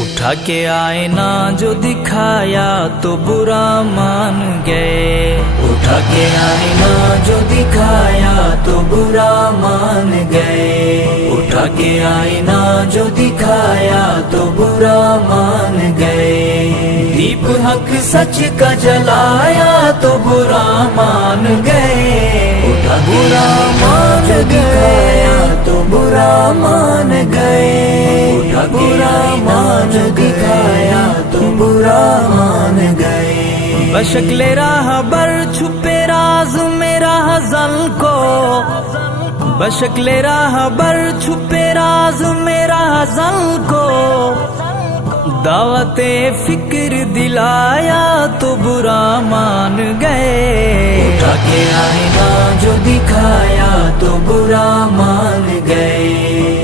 उठा के आईना जो दिखाया तो बुरा मान गए। उठा के आईना जो दिखाया तो बुरा मान गए। उठा के आईना जो दिखाया तो बुरा मान गए। दीप हक सच का जलाया तो बुरा मान गए। उठा बुरा मान दिखाया तो बुरा मान गए। उठा बुरा मान दिखाया तो बुरा मान गए। बशक्ले राहबर छुपे राज मेरा हज़ल को। बशक्ले राहबर छुपे राज मेरा हज़ल को। दावते फिक्र दिलाया तो बुरा मान गए। उठा के आईना जो दिखाया तो बुरा मान गए।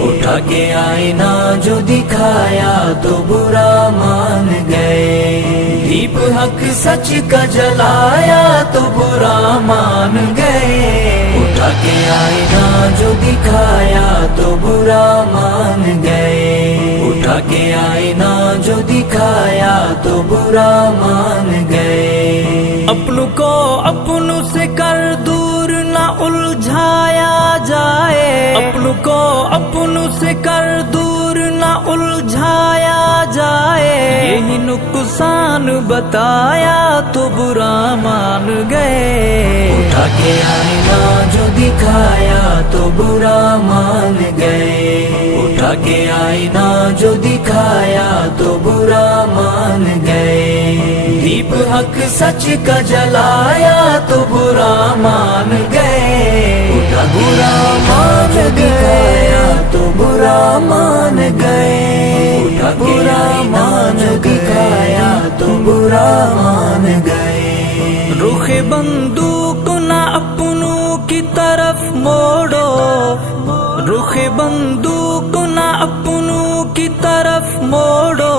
उठा के आईना जो दिखाया तो बुरा मान गए। दीप हक सच का जलाया तो बुरा मान गए। उठा के आईना जो दिखाया तो बुरा मान गए। उठा के आईना जो दिखाया तो बुरा मान गए। अपनों को अपनों से कर दूर ना उलझाया जाए। अपनों को अपनों से कर दूर ना उलझाया जाए। यही नुकसान बताया तो बुरा मान गए। उठा के आईना जो दिखाया तो बुरा मान गए। उठा के आईना जो दिखाया तो बुरा मान गए। दीप हक सच का जलाया तो बुरा मान गए। उठा बुरा मान दिखाया तो बुरा मान गए। उठा बुरा मान दिखाया तो बुरा मान गए। रुखे बंदूक ना अपनों की तरफ मोड़ो। रुखे बंदूक ना अपनों की तरफ मोड़ो।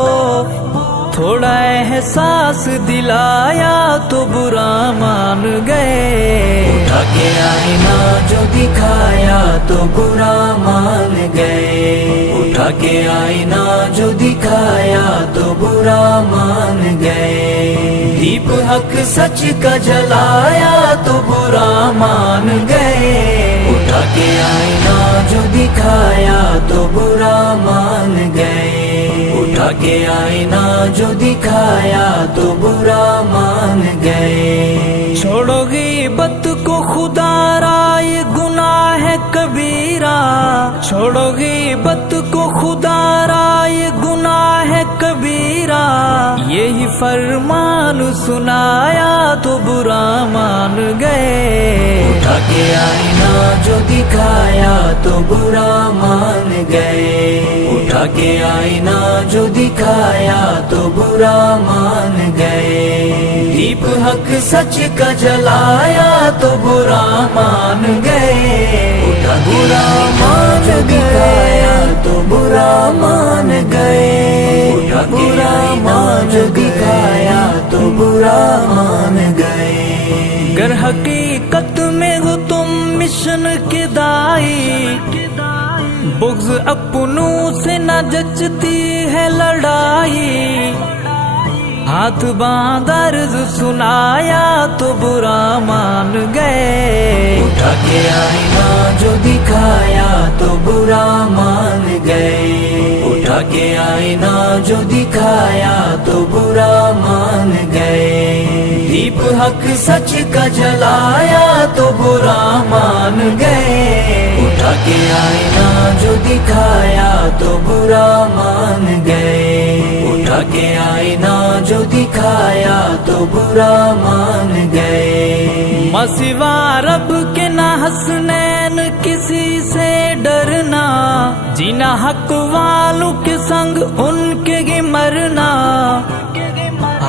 थोड़ा एहसास दिलाया तो बुरा मान गए। उठा के आईना जो दिखाया तो बुरा मान गए। उठा के आईना जो दिखाया तो बुरा मान गए। दीप हक सच का जलाया तो बुरा मान गए। उठा के आईना जो दिखाया तो बुरा मान गए। उठा के आईना जो दिखाया तो बुरा मान गए। छोड़ो गीबत को खुदा राय गुनाह है कबीरा। छोड़ो गीबत को खुदा राय गुनाह है कबीरा। यही फरमान सुनाया तो बुरा मान गए। उठा के आईना जो दिखाया तो बुरा मान गए। उठा के आईना जो दिखाया तो बुरा मान गए। दीप हक सच का जलाया तो बुरा मान गए। उठा बुरा मान दिखाया तो बुरा मान गए। उठा बुरा मान दिखाया तो बुरा मान गए। गर हकीकत में हो तुम मिशन के दाई। बुग़्ज़ अपनों से न जचती है लड़ाई। हाथ बांध अर्ज़ सुनाया तो बुरा मान गए। उठा के आईना जो दिखाया तो बुरा मान गए। उठा के आईना जो दिखाया तो बुरा मान गए। दीप हक सच का जलाया तो बुरा मान गए। उठा के आईना जो दिखाया तो बुरा मान गए। उठा के आईना जो दिखाया तो बुरा मान गए। मसिवा रब के ना हसनैन किसी से डरना। जीना हक वालों के संग उनके गे मरना।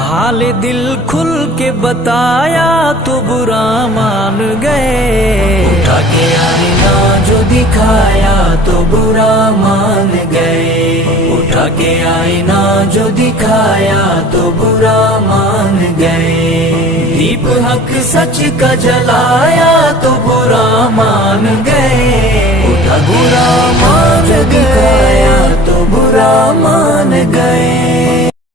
हाल दिल खुल के बताया तो बुरा मान गए। उठा के आईना जो दिखाया तो बुरा मान गए। उठा के आईना जो दिखाया तो बुरा मान गए। दीप हक सच का जलाया तो बुरा मान गए। उठा बुरा मान दिखाया तो बुरा मान गए।